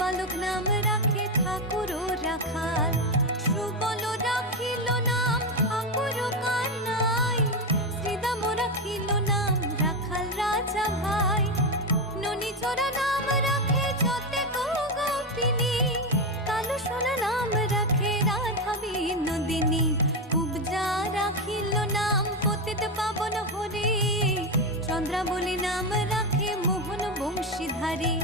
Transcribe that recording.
বালক নাম রাখে ঠাকুর রাখাল। সুবল রাখিল নাম ঠাকুর কানাই, শ্রীদাম রাখিল নাম রাখাল রাজা ভাই। ননী চোরা নাম রাখে যতে গোপিনী, কালো সোনা নাম রাখে রাধা বিনোদিনী। কুবজা রাখিল নাম পতিত পাবন হরি, চন্দ্রাবলী নাম রাখে মোহন বংশীধারী।